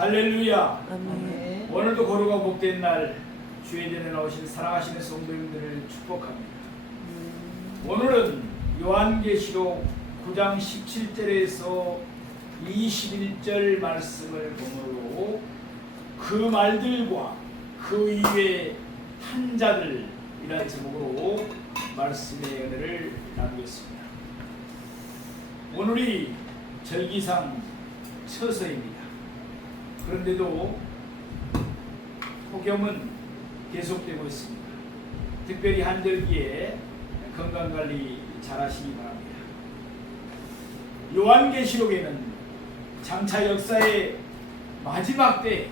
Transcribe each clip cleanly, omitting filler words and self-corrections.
할렐루야. 아멘. 오늘도 거룩하 복된 날 주의 전에 나오신 사랑하시는 성도님들을 축복합니다. 오늘은 요한계시록 9장 17절에서 21절 말씀을 보므로 그 말들과 그 이외의 탄자들이라는 제목으로 말씀의 은혜를 나누겠습니다. 오늘이 절기상 처서입니다. 그런데도 폭염은 계속되고 있습니다. 특별히 한절기에 건강관리 잘 하시기 바랍니다. 요한계시록에는 장차 역사의 마지막 때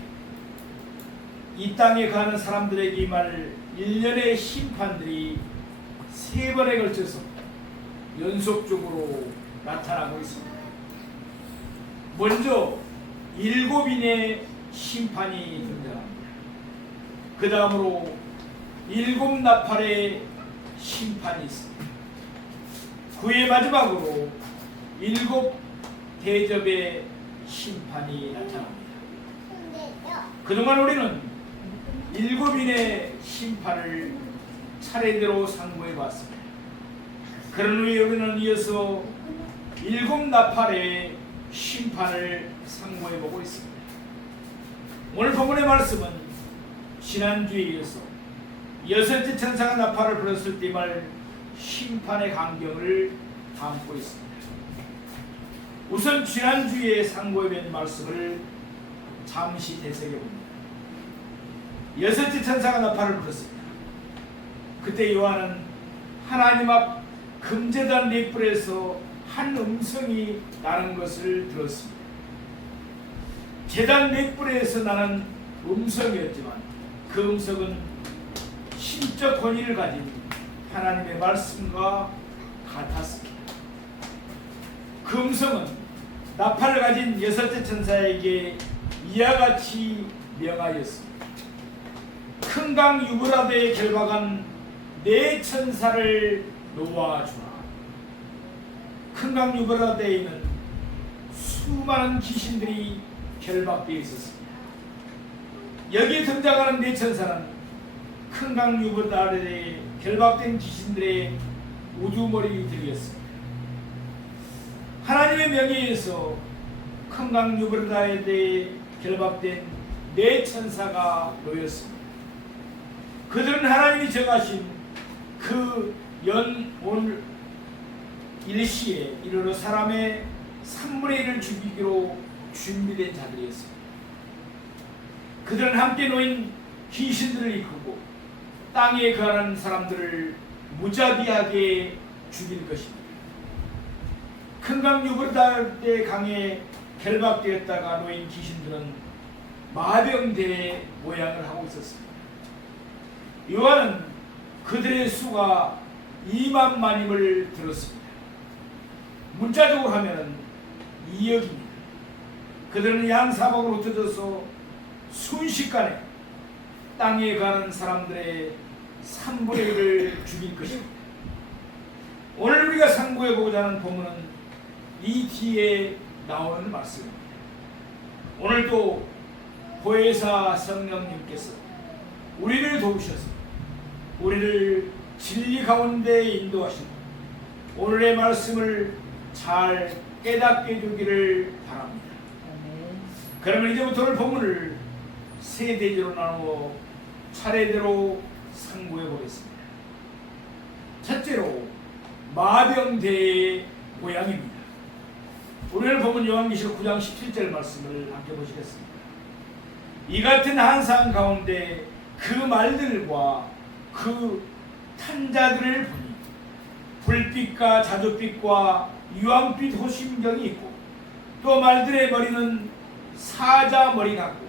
이 땅에 가는 사람들에게 임할 일련의 심판들이 3번에 걸쳐서 연속적으로 나타나고 있습니다. 먼저 7인의 심판이 등장합니다. 그 다음으로 7 나팔의 심판이 있습니다. 그의 마지막으로 7 대접의 심판이 나타납니다. 그동안 우리는 7인의 심판을 차례대로 상고해 봤습니다. 그런 후에 우리는 이어서 7 나팔의 심판을 상고해 보고 있습니다. 오늘 본문의 말씀은 지난주에 이어서 6째 천사가 나팔을 불었을 때 말 심판의 강경을 담고 있습니다. 우선 지난주에 상고해 본 말씀을 잠시 되새겨 봅니다. 6째 천사가 나팔을 불었습니다. 그때 요한은 하나님 앞 금제단 넷불에서 한 음성이 나는 것을 들었습니다. 제단 넷불에서 나는 음성이었지만 그 음성은 신적 권위를 가진 하나님의 말씀과 같았습니다. 그 음성은 나팔을 가진 6째 천사에게 이와 같이 명하였습니다. 큰 강 유브라데에 결박한 4 천사를 놓아주라. 큰 강 유브라데에는 수많은 귀신들이 결박되어 있었습니다. 여기에 등장하는 4 천사는 큰 강 유브라데에 결박된 귀신들의 우두머리들이었습니다. 하나님의 명예에서 큰 강 유브라데에 결박된 4 천사가 놓였습니다. 그들은 하나님이 정하신 그 오늘 일시에 이르러 사람의 3분의 1을 죽이기로 준비된 자들이었습니다. 그들은 함께 놓인 귀신들을 이끌고 땅에 거하는 사람들을 무자비하게 죽일 것입니다. 큰 강 유브라데 강에 결박되었다가 놓인 귀신들은 마병대의 모양을 하고 있었습니다. 요한은 그들의 수가 20,000만임을 들었습니다. 문자적으로 하면 2억입니다. 그들은 양사막으로 흩어져서 순식간에 땅에 가는 사람들의 3분의 1을 죽일 것입니다. 오늘 우리가 상고해보고자 하는 본문은 이 뒤에 나오는 말씀입니다. 오늘도 보혜사 성령님께서 우리를 도우셔서 우리를 진리 가운데 인도하시고 오늘의 말씀을 잘 깨닫게 해주기를 바랍니다. 그러면 이제부터 오늘 본문을 3대지로 나누어 차례대로 상고해 보겠습니다. 첫째로 마병대의 모양입니다. 오늘 본문 요한계시록 9장 17절 말씀을 함께 보시겠습니다. 이 같은 한상 가운데 그 말들과 그 탄자들을 보니 불빛과 자줏빛과 유황빛 호심경이 있고 또 말들의 머리는 사자 머리 같고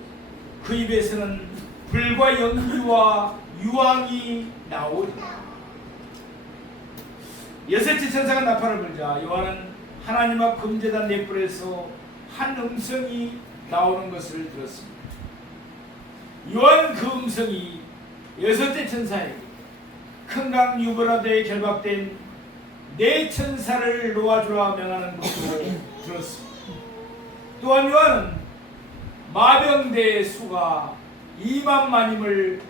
그 입에서는 불과 연기와 유황이 나오리라. 6째 천사가 나팔을 불자 요한은 하나님 앞 금제단 넷불에서 한 음성이 나오는 것을 들었습니다. 요한은 그 음성이 6째 천사에게 큰 강 유브라데에 결박된 4 천사를 놓아주라 명하는 것으로 들었습니다. 또한 요한은 마병대의 수가 2만만임을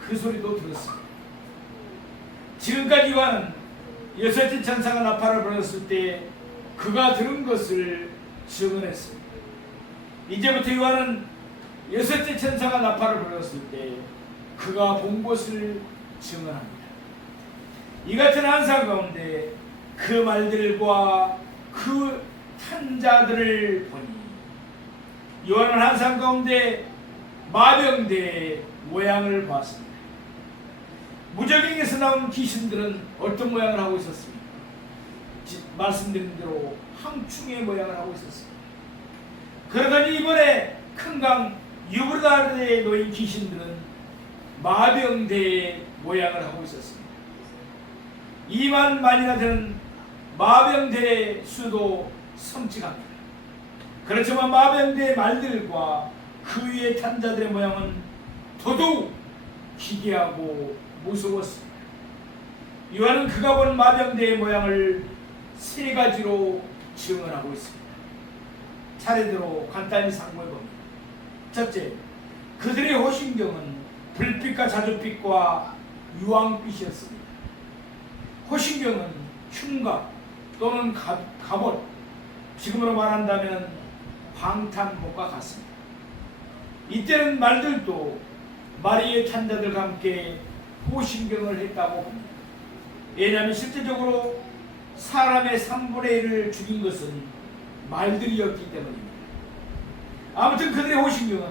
그 소리도 들었습니다. 지금까지 요한은 여섯째 천사가 나팔을 불었을 때 그가 들은 것을 증언했습니다. 이제부터 요한은 여섯째 천사가 나팔을 불었을 때 그가 본 것을 증언합니다. 이 같은 환상 가운데 그 말들과 그 탄자들을 보니 요한은 환상 가운데 마병대의 모양을 봤습니다. 무적행에서 나온 귀신들은 어떤 모양을 하고 있었습니까? 말씀드린 대로 항충의 모양을 하고 있었습니다. 그러더니 이번에 큰 강 유브라데에 놓인 귀신들은 마병대의 모양을 하고 있었습니다. 2만만이나 되는 마병대의 수도 섬찟합니다. 그렇지만 마병대의 말들과 그 위에 탄 자들의 모양은 더더욱 기괴하고 무서웠습니다. 요한은 그가 본 마병대의 모양을 세 가지로 증언하고 있습니다. 차례대로 간단히 상고해 봅니다. 첫째, 그들의 호신경은 불빛과 자줏빛과 유황빛이었습니다. 호신경은 흉각 또는 갑옷, 지금으로 말한다면 방탄복과 같습니다. 이때는 말들도 마리의 탄자들과 함께 호신경을 했다고 봅니다. 왜냐하면 실제적으로 사람의 3분의 1을 죽인 것은 말들이었기 때문입니다. 아무튼 그들의 호신경은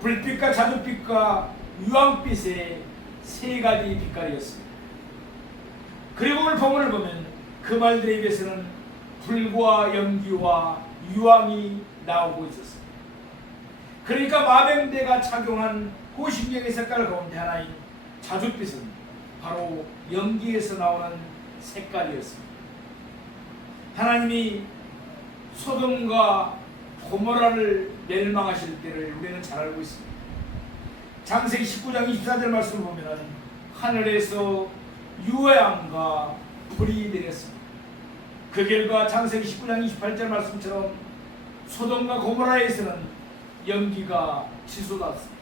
불빛과 자줏빛과 유황빛의 세 가지 빛깔이었습니다. 그리고 오늘 본문을 보면 그 말들의 입에서는 불과 연기와 유황이 나오고 있었습니다. 그러니까 마병대가 착용한 호신경의 색깔 가운데 하나인 자줏빛은 바로 연기에서 나오는 색깔이었습니다. 하나님이 소돔과 고모라를 멸망하실 때를 우리는 잘 알고 있습니다. 창세기 19장 24절 말씀을 보면 하늘에서 유황과 불이 내렸습니다. 그 결과 창세기 19장 28절 말씀처럼 소돔과 고모라에서는 연기가 치솟았습니다.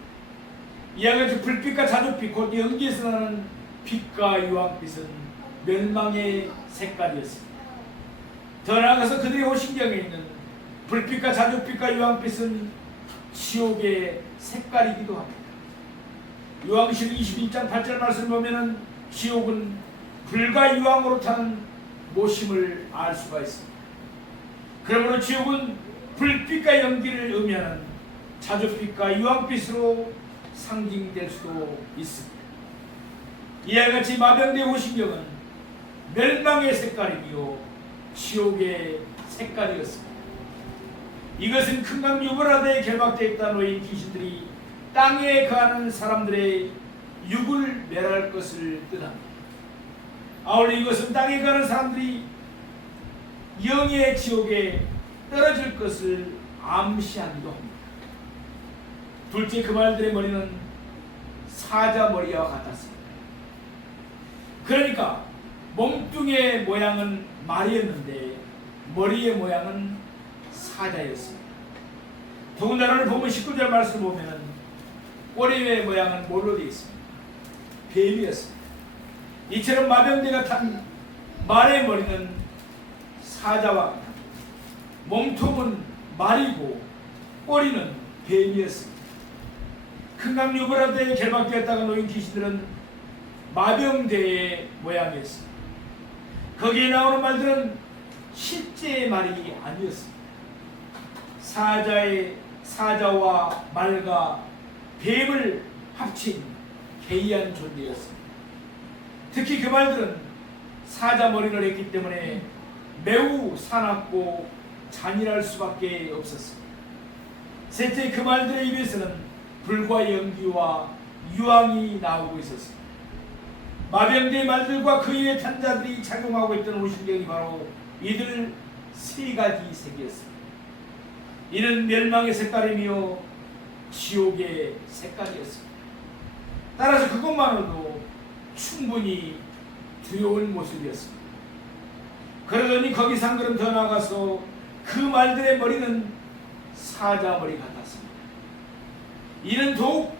이와 같이 불빛과 자줏빛 곧 연기에서 나는 빛과 유황빛은 멸망의 색깔이었습니다. 더 나아가서 그들의 호신경에 있는 불빛과 자줏빛과 유황빛은 지옥의 색깔이기도 합니다. 요한계시록 22장 8절 말씀을 보면 지옥은 불과 유황으로 타는 모심을 알 수가 있습니다. 그러므로 지옥은 불빛과 연기를 의미하는 자줏빛과 유황빛으로 상징될 수도 있습니다. 이와 같이 마병대의 호신경은 멸망의 색깔이며 지옥의 색깔이었습니다. 이것은 큰 강 유브라데에 결박되어 있다 놓인 귀신들이 땅에 거하는 사람들의 육을 멸할 것을 뜻합니다. 아울러 이것은 땅에 거하는 사람들이 영의 지옥에 떨어질 것을 암시하기도 합니다. 둘째, 그 말들의 머리는 사자 머리와 같았습니다. 그러니까 몸뚱이의 모양은 말이었는데 머리의 모양은 사자였습니다. 더군다나 보면 19절 말씀을 보면 꼬리의 모양은 뭘로 되어 있습니다? 뱀이었습니다. 이처럼 마병대가 탄 말의 머리는 사자와 같다. 몸통은 말이고 꼬리는 뱀이었습니다. 큰 강 유브라데에 결박되었다가 놓인 귀신들은 마병대의 모양이었습니다. 거기에 나오는 말들은 실제의 말이 아니었습니다. 사자와 말과 뱀을 합친 괴이한 존재였습니다. 특히 그 말들은 사자 머리를 했기 때문에 매우 사납고 잔인할 수밖에 없었습니다. 셋째, 그 말들의 입에서는 불과 연기와 유황이 나오고 있었습니다. 마병대의 말들과 그 위에 탄 자들이 착용하고 있던 호신경이 바로 이들 세 가지 색이었습니다. 이는 멸망의 색깔이며 지옥의 색깔이었습니다. 따라서 그것만으로도 충분히 두려운 모습이었습니다. 그러더니 거기서 한 걸음 더 나가서 그 말들의 머리는 사자머리 같았습니다. 이는 더욱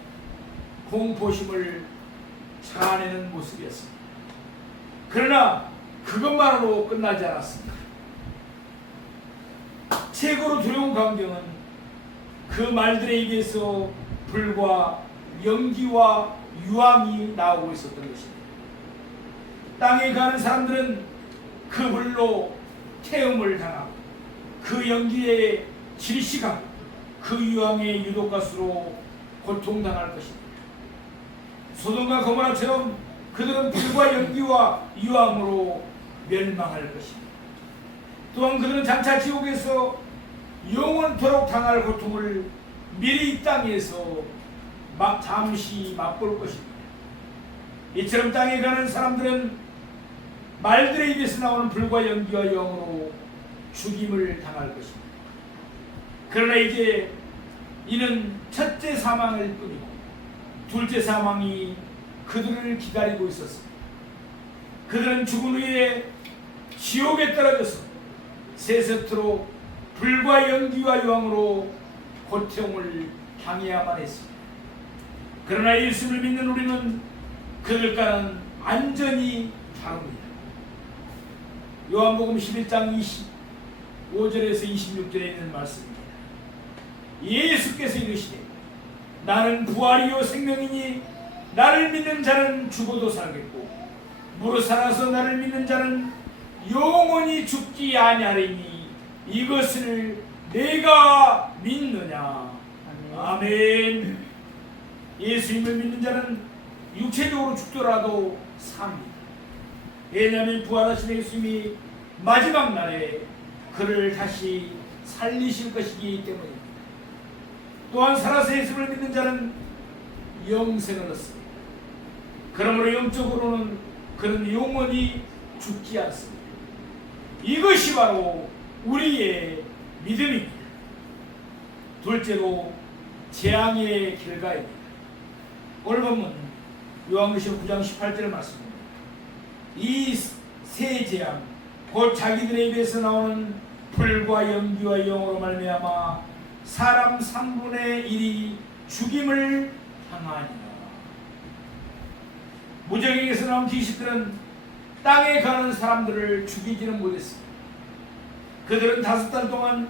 공포심을 자아내는 모습이었습니다. 그러나 그것만으로 끝나지 않았습니다. 최고로 두려운 광경은 그 말들의 입에서 불과 연기와 유황이 나오고 있었던 것입니다. 땅에 가는 사람들은 그 불로 태움을 당하고 그 연기에 질식하고 그 유황의 유독가스로 고통당할 것입니다. 소돔과 고모라처럼 그들은 불과 연기와 유황으로 멸망할 것입니다. 또한 그들은 장차 지옥에서 영원토록 당할 고통을 미리 이 땅에서 잠시 맛볼 것입니다. 이처럼 땅에 가는 사람들은 말들의 입에서 나오는 불과 연기와 유황으로 죽임을 당할 것입니다. 그러나 이제 이는 첫째 사망일 뿐이고 둘째 사망이 그들을 기다리고 있었습니다. 그들은 죽은 후에 지옥에 떨어져서 세세토록 불과 연기와 유황으로 고통을 당해야만 했습니다. 그러나 예수를 믿는 우리는 그들과는 완전히 다릅니다. 요한복음 11장 25절에서 26절에 있는 말씀입니다. 예수께서 이르시되 나는 부활이요 생명이니 나를 믿는 자는 죽어도 살겠고 무릇 살아서 나를 믿는 자는 영원히 죽지 아니하리니 이것을 내가 믿느냐. 아멘. 예수님을 믿는 자는 육체적으로 죽더라도 삽니다. 왜냐하면 부활하신 예수님이 마지막 날에 그를 다시 살리실 것이기 때문입니다. 또한 살아서 예수를 믿는 자는 영생을 얻습니다. 그러므로 영적으로는 그는 영원히 죽지 않습니다. 이것이 바로 우리의 믿음입니다. 둘째로 재앙의 결과입니다. 오늘 본문 요한계시록 9장 18절 말씀입니다. 이 세 재앙 곧 자기들의 입에서 나오는 불과 연기와 영으로 말미암아 사람 3분의 1이 죽임을 당하니라. 무적에게서 나온 귀신들은 땅에 가는 사람들을 죽이지는 못했습니다. 그들은 5달 동안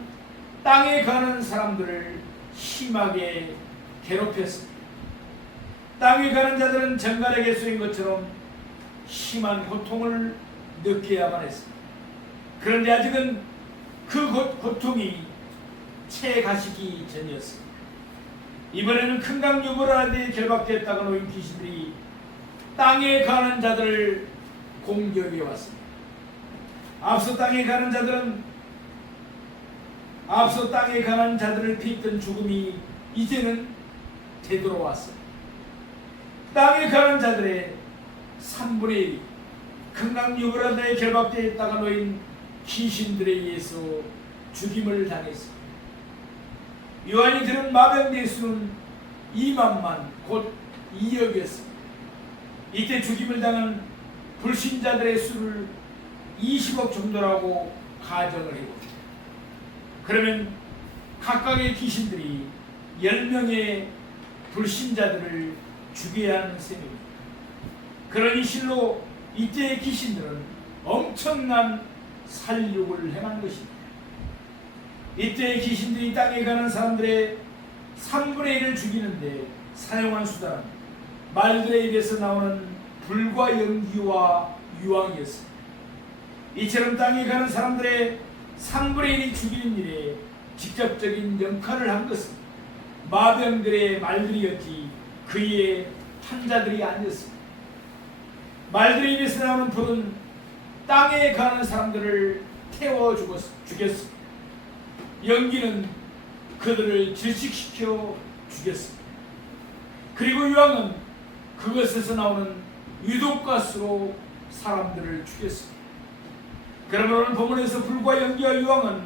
땅에 가는 사람들을 심하게 괴롭혔습니다. 땅에 가는 자들은 정갈의 개수인 것처럼 심한 고통을 느껴야만 했습니다. 그런데 아직은 그 고통이 채 가시기 전이었습니다. 이번에는 큰강 유브라데에 결박되었다가 놓인 귀신들이 땅에 가는 자들을 공격해 왔습니다. 앞서 땅에 가는 자들을 피했던 죽음이 이제는 되돌아왔어요. 땅에 가는 자들의 3분의 1이 큰강 유브라데에 결박되어 있다가 놓인 귀신들에 의해서 죽임을 당했습니다. 요한이 들은 마병대의 수는 2만만 곧 2억이었습니다. 이때 죽임을 당한 불신자들의 수를 20억 정도라고 가정을 해봅니다. 그러면 각각의 귀신들이 10명의 불신자들을 죽여야 하는 셈입니다. 그러니 실로 이때의 귀신들은 엄청난 살육을 행한 것입니다. 이때의 귀신들이 땅에 가는 사람들의 3분의 1을 죽이는데 사용한 수단은 말들의 입에서 나오는 불과 연기와 유황이었습니다. 이처럼 땅에 가는 사람들의 3분의 1이 죽이는 일에 직접적인 역할을 한 것은 마병들의 말들이었지 그의 환자들이 아니었습니다. 말들의 입에서 나오는 불은 땅에 가는 사람들을 태워 죽였습니다. 연기는 그들을 질식시켜 죽였습니다. 그리고 유황은 그것에서 나오는 유독가스로 사람들을 죽였습니다. 그러므로 오늘 본문에서 불과 연기와 유황은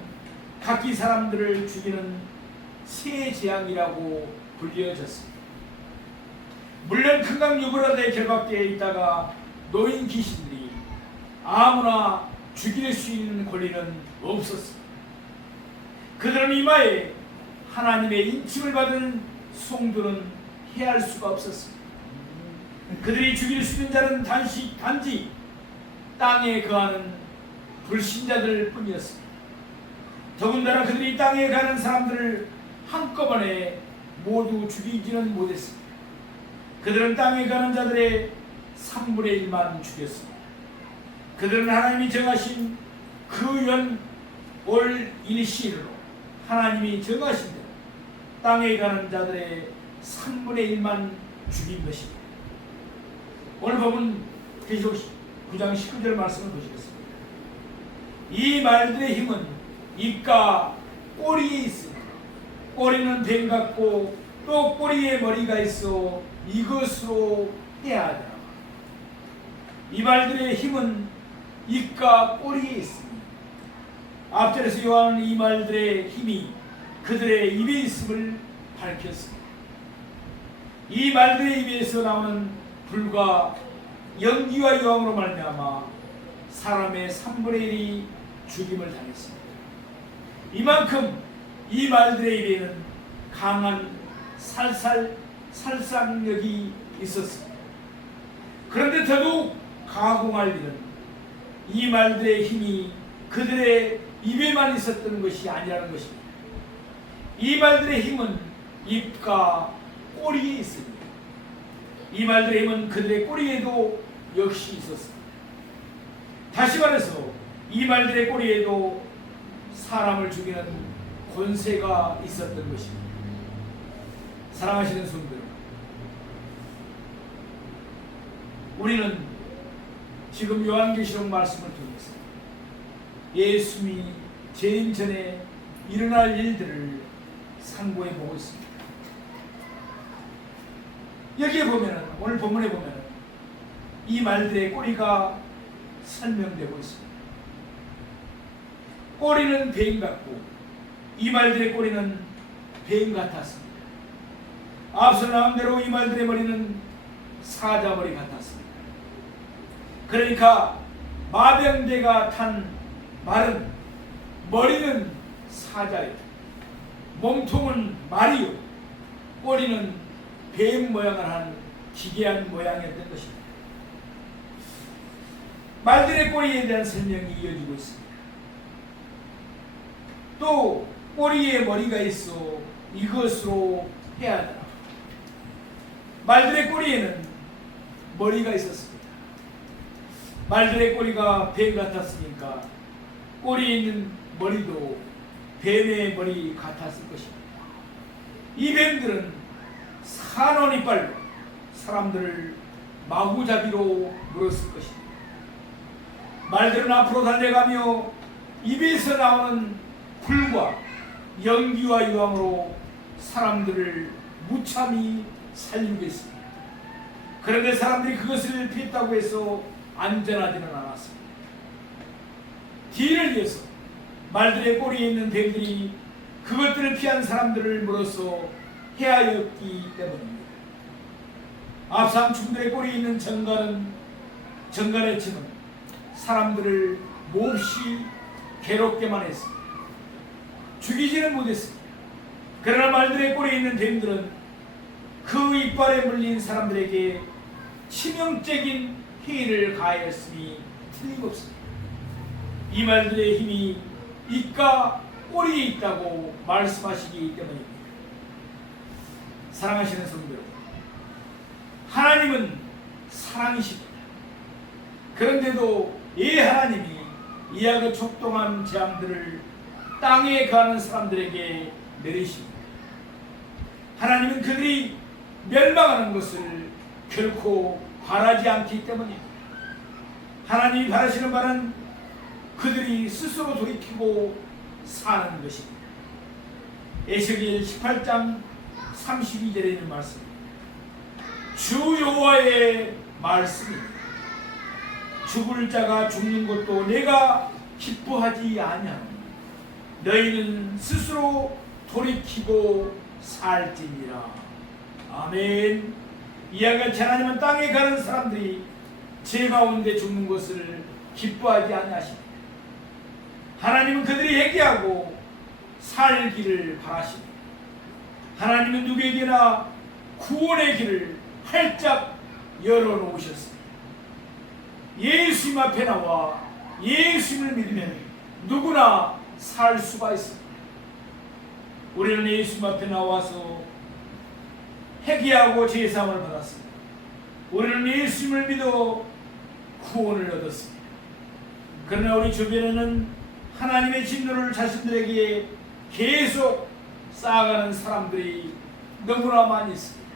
각기 사람들을 죽이는 세 재앙이라고 불려졌습니다. 물론 큰강 유브라데에 결박되어 있다가 노인 귀신들이 아무나 죽일 수 있는 권리는 없었습니다. 그들은 이마에 하나님의 인침을 받은 성도는 해할 수가 없었습니다. 그들이 죽일 수 있는 자는 단지 땅에 거하는 불신자들 뿐이었습니다. 더군다나 그들이 땅에 가는 사람들을 한꺼번에 모두 죽이지는 못했습니다. 그들은 땅에 가는 자들의 3분의 1만 죽였습니다. 그들은 하나님이 정하신 그 올 일시로 하나님이 정하신 대로 땅에 가는 자들의 3분의 1만 죽인 것입니다. 오늘 보면 계시록 9장 19절 말씀을 보시겠습니다. 이 말들의 힘은 입과 꼬리에 있습니다. 꼬리는 뱀 같고 또 꼬리에 머리가 있어 이것으로 해야 하더라. 이 말들의 힘은 입과 꼬리에 있습니다. 앞절에서 요한은 이 말들의 힘이 그들의 입에 있음을 밝혔습니다. 이 말들의 입에서 나오는 불과 연기와 여왕으로 말미암아 사람의 3분의 1이 죽임을 당했습니다. 이만큼 이 말들의 입에는 강한 살상력이 있었습니다. 그런데 더더욱 가공할 일은 이 말들의 힘이 그들의 입에만 있었던 것이 아니라는 것입니다. 이 말들의 힘은 입과 꼬리에 있습니다. 이 말들의 힘은 그들의 꼬리에도 역시 있었습니다. 다시 말해서 이 말들의 꼬리에도 사람을 죽이는 권세가 있었던 것입니다. 사랑하시는 성도 여러분, 우리는 지금 요한계시록 말씀을 통해서 예수님이 재림 전에 일어날 일들을 상고해 보고 있습니다. 여기에 보면은, 오늘 본문에 보면은 이 말들의 꼬리가 설명되고 있습니다. 꼬리는 뱀 같고 이 말들의 꼬리는 뱀 같았습니다. 앞서 나온 대로 이 말들의 머리는 사자머리 같았습니다. 그러니까 마병대가 탄 말은 머리는 사자요, 몸통은 말이요, 꼬리는 뱀 모양을 한 기괴한 모양이었던 것입니다. 말들의 꼬리에 대한 설명이 이어지고 있습니다. 또 꼬리에 머리가 있어 이것으로 해야 하더라. 말들의 꼬리에는 머리가 있었습니다. 말들의 꼬리가 뱀 같았으니까 꼬리에 있는 머리도 뱀의 머리 같았을 것입니다. 이 뱀들은 산원 이빨로 사람들을 마구잡이로 물었을 것입니다. 말들은 앞으로 달려가며 입에서 나오는 불과 연기와 유황으로 사람들을 무참히 살리겠습니다. 그런데 사람들이 그것을 피했다고 해서 안전하지는 않았습니다. 뒤를 이어서 말들의 꼬리에 있는 뱀들이 그것들을 피한 사람들을 물어서 해하였기 때문입니다. 앞서 충들의 꼬리에 있는 정갈의 침은 사람들을 몹시 괴롭게만 했습니다. 죽이지는 못했습니다. 그러나 말들의 꼬리에 있는 뱀들은 그 이빨에 물린 사람들에게 치명적인 해를 가하였으니 틀림없습니다. 이 말들의 힘이 입과 꼬리에 있다고 말씀하시기 때문입니다. 사랑하시는 성도 여러분, 하나님은 사랑이십니다. 그런데도 이 하나님이 이하고 촉동한 재앙들을 땅에 가는 사람들에게 내리십니다. 하나님은 그들이 멸망하는 것을 결코 바라지 않기 때문입니다. 하나님이 바라시는 바는 그들이 스스로 돌이키고 사는 것입니다. 에스겔 18장 32절에 있는 말씀입니다. 주 여호와의 말씀입니다. 죽을 자가 죽는 것도 내가 기뻐하지 아니하노니 너희는 스스로 돌이키고 살지니라. 아멘. 이와 같이 하나님은 땅에 가는 사람들이 죄 가운데 죽는 것을 기뻐하지 아니하십니다. 하나님은 그들이 회개하고 살기를 바라십니다. 하나님은 누구에게나 구원의 길을 활짝 열어놓으셨습니다. 예수님 앞에 나와 예수님을 믿으면 누구나 살 수가 있습니다. 우리는 예수님 앞에 나와서 회개하고 제사함을 받았습니다. 우리는 예수님을 믿어 구원을 얻었습니다. 그러나 우리 주변에는 하나님의 진노를 자신들에게 계속 쌓아가는 사람들이 너무나 많이 있습니다.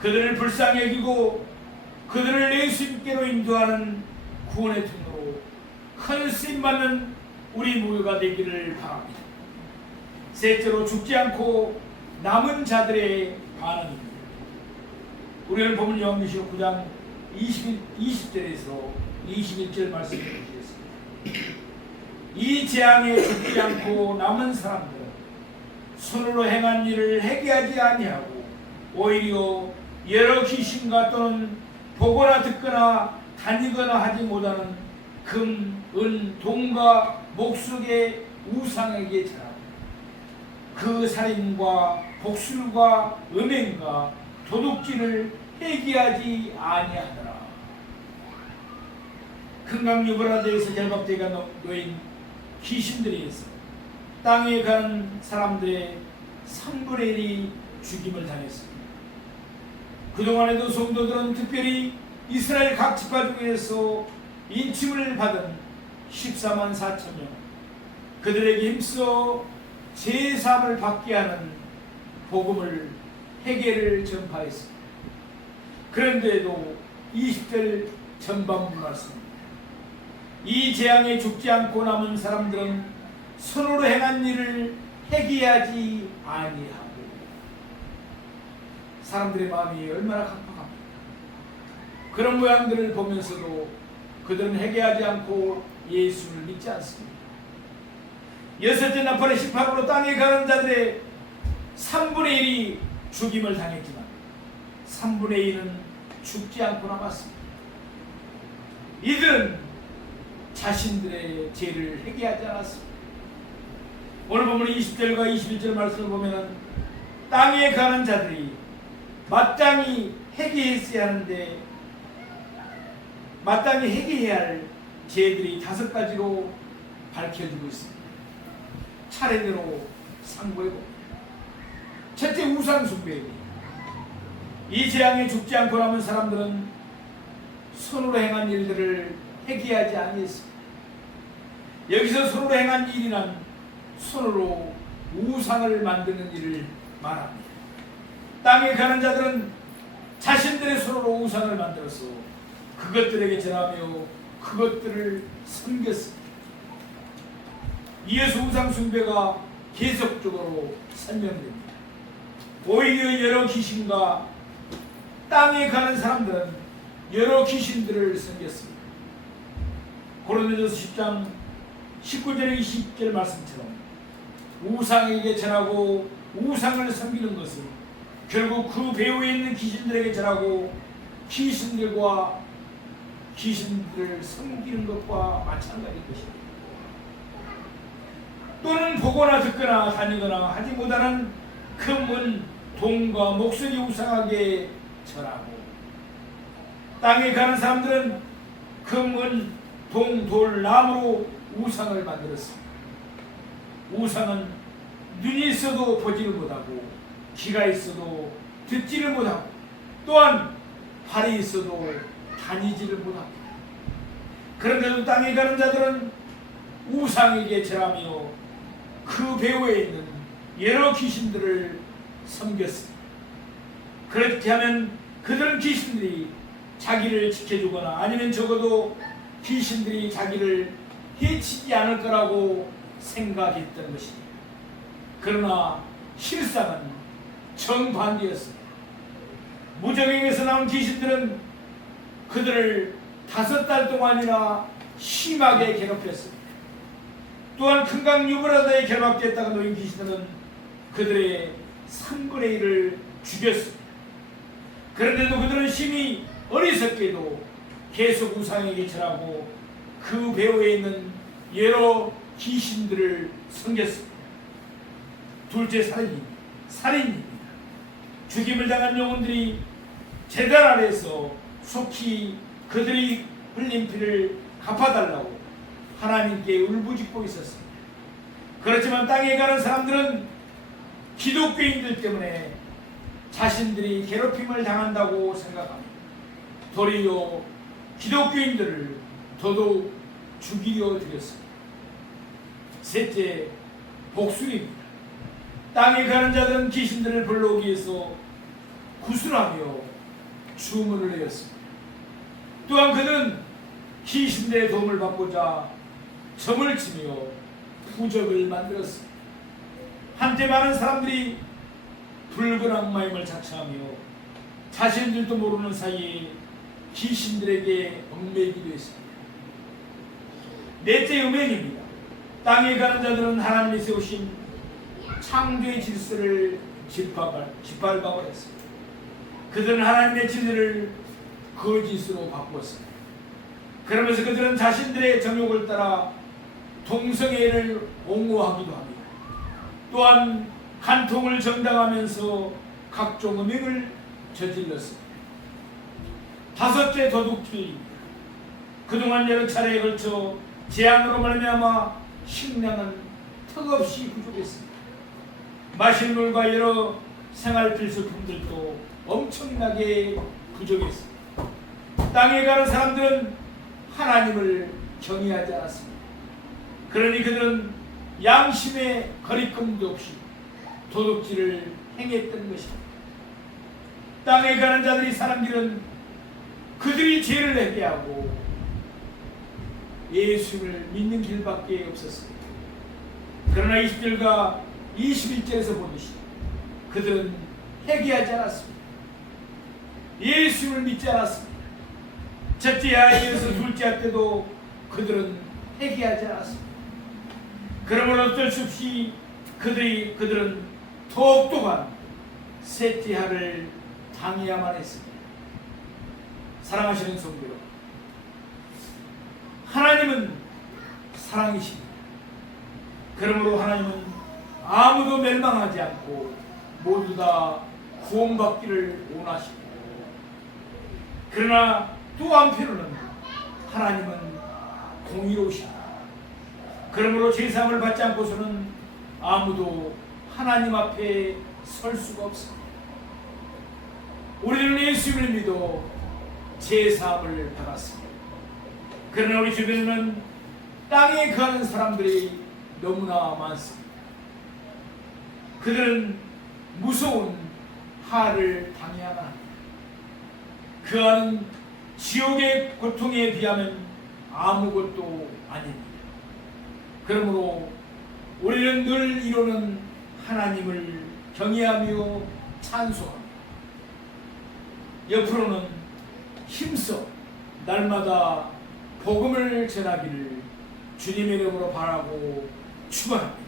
그들을 불쌍히 여기고 그들을 예수님께로 인도하는 구원의 통로로 큰 쓰임받는 우리 모두가 되기를 바랍니다. 셋째로, 죽지 않고 남은 자들의 반응입니다. 우리는 보면 요한계시록 9장 20절에서 21절 말씀을 보시겠습니다. 이 재앙에 죽지 않고 남은 사람들은 손으로 행한 일을 회개하지 아니하고 오히려 여러 귀신과 또는 보거나 듣거나 다니거나 하지 못하는 금, 은, 동과 목석의 우상에게 절하고 그 살인과 복술과 음행과 도둑질을 회개하지 아니하더라. 금강유브라데에서 결박대가 놓인 귀신들에 의해서 땅에 가는 사람들의 3분의 1이 죽임을 당했습니다. 그동안에도 성도들은 특별히 이스라엘 각 지파 중에서 인침을 받은 14만 4천 명, 그들에게 힘써 제사함을 받게 하는 복음을 회개를 전파했습니다. 그런데도 20절 전반부 말씀입니다. 이 재앙에 죽지 않고 남은 사람들은 손으로 행한 일을 회개하지 아니하고. 사람들의 마음이 얼마나 각박합니까? 그런 모양들을 보면서도 그들은 회개하지 않고 예수를 믿지 않습니다. 여섯째 나팔의 18호로 땅에 가는 자들의 3분의 1이 죽임을 당했지만 3분의 1은 죽지 않고 남았습니다. 이들은 자신들의 죄를 회개하지 않았습니다. 오늘 보면 20절과 21절 말씀을 보면 땅에 가는 자들이 마땅히 회개했어야 하는데 마땅히 회개해야 할 죄들이 5가지로 밝혀지고 있습니다. 차례대로 상고해봅니다. 첫째, 우상숭배입니다. 이 재앙에 죽지 않고 남은 사람들은 손으로 행한 일들을 회개하지 아니했습니다. 여기서 손으로 행한 일이란 손으로 우상을 만드는 일을 말합니다. 땅에 가는 자들은 자신들의 손으로 우상을 만들어서 그것들에게 절하며 그것들을 섬겼습니다. 이어서 우상 숭배가 계속적으로 설명됩니다. 오히려 여러 귀신과 땅에 가는 사람들은 여러 귀신들을 섬겼습니다. 고린도전서 10장 19절 20절 말씀처럼 우상에게 절하고 우상을 섬기는 것은 결국 그 배후에 있는 귀신들에게 절하고 귀신들과 귀신들을 섬기는 것과 마찬가지인 것입니다. 또는 보거나 듣거나 다니거나 하지 못하는 금은 동과 목소리 우상하게 절하고. 땅에 가는 사람들은 금은 동, 돌, 나무로 우상을 만들었습니다. 우상은 눈이 있어도 보지를 못하고 귀가 있어도 듣지를 못하고 또한 발이 있어도 다니지를 못합니다. 그런데도 땅에 가는 자들은 우상에게 절하며 그 배후에 있는 여러 귀신들을 섬겼습니다. 그렇게 하면 그들은 귀신들이 자기를 지켜주거나 아니면 적어도 귀신들이 자기를 해치지 않을 거라고 생각했던 것입니다. 그러나 실상은 정반대였습니다. 무정행에서 나온 귀신들은 그들을 5달 동안이나 심하게 괴롭혔습니다. 또한 큰강 유브라다에 결박됐다가 놓인 귀신들은 그들의 3분의 1을 죽였습니다. 그런데도 그들은 심히 어리석게도 계속 우상에게 절하고 그 배후에 있는 여러 귀신들을 섬겼습니다. 둘째, 살인입니다. 살인입니다. 죽임을 당한 영혼들이 제단 아래서 속히 그들이 흘린 피를 갚아달라고 하나님께 울부짖고 있었습니다. 그렇지만 땅에 가는 사람들은 기독교인들 때문에 자신들이 괴롭힘을 당한다고 생각합니다. 도리어 기독교인들을 더더욱 죽이려 들였습니다. 셋째, 복술입니다. 땅에 가는 자들은 귀신들을 불러오기 위해서 구슬하며 주문을 내었습니다. 또한 그는 귀신들의 도움을 받고자 점을 치며 부적을 만들었습니다. 한때 많은 사람들이 붉은 악마임을 자처하며 자신들도 모르는 사이에 귀신들에게 얽매이기도 했습니다. 넷째, 음행입니다. 땅에 가는 자들은 하나님이 세우신 창조의 질서를 짓밟아버렸습니다. 그들은 하나님의 진리를 거짓으로 바꾸었습니다. 그러면서 그들은 자신들의 정욕을 따라 동성애를 옹호하기도 합니다. 또한 간통을 정당하면서 각종 음행을 저질렀습니다. 다섯째, 도둑질입니다. 그동안 여러 차례에 걸쳐 재앙으로 말미암아 식량은 턱없이 부족했습니다. 마실 물과 여러 생활 필수품들도 엄청나게 부족했습니다. 땅에 가는 사람들은 하나님을 경외하지 않았습니다. 그러니 그들은 양심의 거리낌도 없이 도둑질을 행했던 것입니다. 땅에 가는 자들이 사는 길은 그들이 죄를 회개하고 예수를 믿는 길밖에 없었습니다. 그러나 20절과 21절에서 보듯이 그들은 회개하지 않았습니다. 예수를 믿지 않았습니다. 첫째 아이에 이어서 둘째 아 때도 그들은 회개하지 않았습니다. 그러므로 어쩔 수 없이 그들은 더욱더한 셋째 하를 당해야만 했습니다. 사랑하시는 성도 여러분, 하나님은 사랑이십니다. 그러므로 하나님은 아무도 멸망하지 않고 모두 다 구원받기를 원하시고, 그러나 또 한편으로는 하나님은 공의로우십니다. 그러므로 제사함을 받지 않고서는 아무도 하나님 앞에 설 수가 없습니다. 우리는 예수를 믿어 제사함을 받았습니다. 그러나 우리 주변에는 땅에 거하는 사람들이 너무나 많습니다. 그들은 무서운 하를 당해야만 합니다. 그 하는 지옥의 고통에 비하면 아무것도 아닙니다. 그러므로 우리는 늘 이루는 하나님을 경외하며 찬송합니다. 옆으로는 힘써 날마다 복음을 전하기를 주님의 이름으로 바라고 축원합니다.